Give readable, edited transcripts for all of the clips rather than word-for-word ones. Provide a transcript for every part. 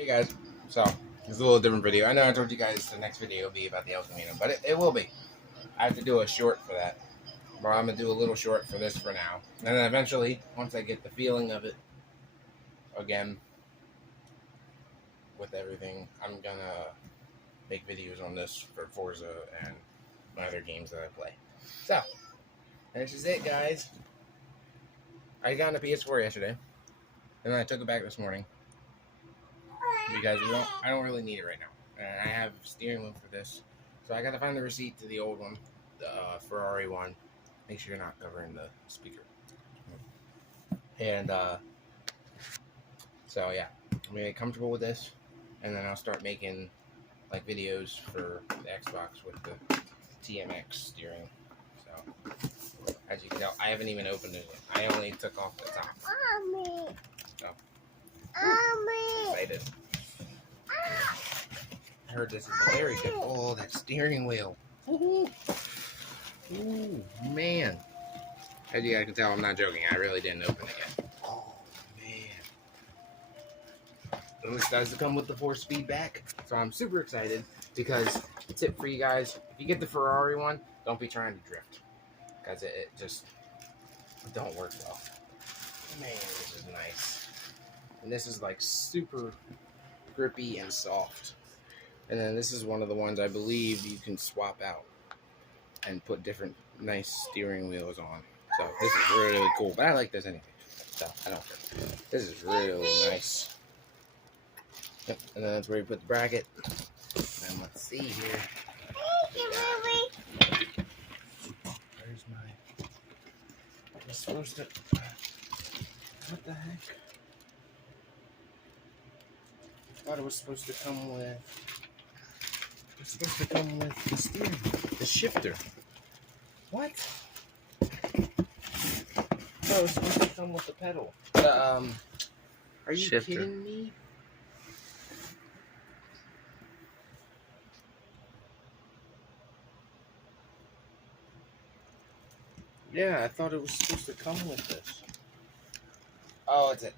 Hey guys, so it's a little different video. I know I told you guys the next video will be about the El Camino, but it will be. I have to do a short for that. But I'm going to do a little short for this for now. And then eventually, once I get the feeling of it again with everything, I'm going to make videos on this for Forza and my other games that I play. So, this is it, guys. I got a PS4 yesterday, and then I took it back this morning. Because I don't really need it right now. And I have steering wheel for this. So I gotta find the receipt to the old one, the Ferrari one. Make sure you're not covering the speaker. And so yeah, I'm gonna get comfortable with this, and then I'll start making like videos for the Xbox with the TMX steering. So as you can tell, I haven't even opened it yet. I only took off the top. Mommy. So Mommy. excited. I heard this is a very good. Oh, that steering wheel. Ooh, man. As you guys can tell, I'm not joking. I really didn't open it yet. Oh, man. It does come with the force-feed back, so I'm super excited because the tip for you guys, if you get the Ferrari one, don't be trying to drift because it just don't work well. Man, this is nice. And this is like super grippy and soft. And then this is one of the ones I believe you can swap out and put different nice steering wheels on. So this is really cool. But I like this anyway. So I don't care. This is really nice. Yep. And then that's where you put the bracket. And let's see here. Where's my... It's supposed to... What the heck? I thought it was supposed to come with... It's supposed to come with the steering, the shifter. What? Oh, it's supposed to come with the pedal. Are you Shifter. kidding me? Yeah, I thought it was supposed to come with this. Oh, it's it.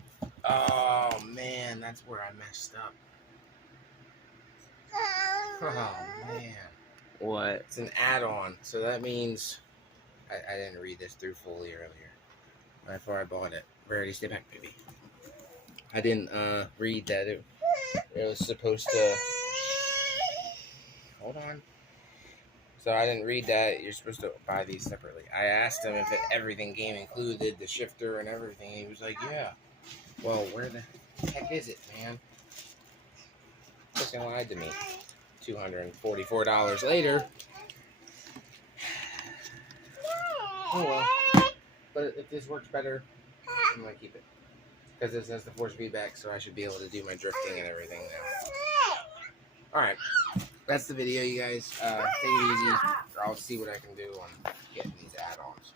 Oh, man, that's where I messed up. Oh, man. What? It's an add-on, so that means I didn't read this through fully earlier. Before I bought it. Rarity, stay back, baby. I didn't read that it was supposed to... Hold on. So I didn't read that you're supposed to buy these separately. I asked him if everything came included, the shifter and everything. He was like, yeah. Well, where the heck is it, man? Fucking lied to me. $244 later. Oh well. But if this works better, I'm gonna keep it. Because this has the force feedback, so I should be able to do my drifting and everything now. Alright. That's the video, you guys. Take it easy. I'll see what I can do on getting these add-ons.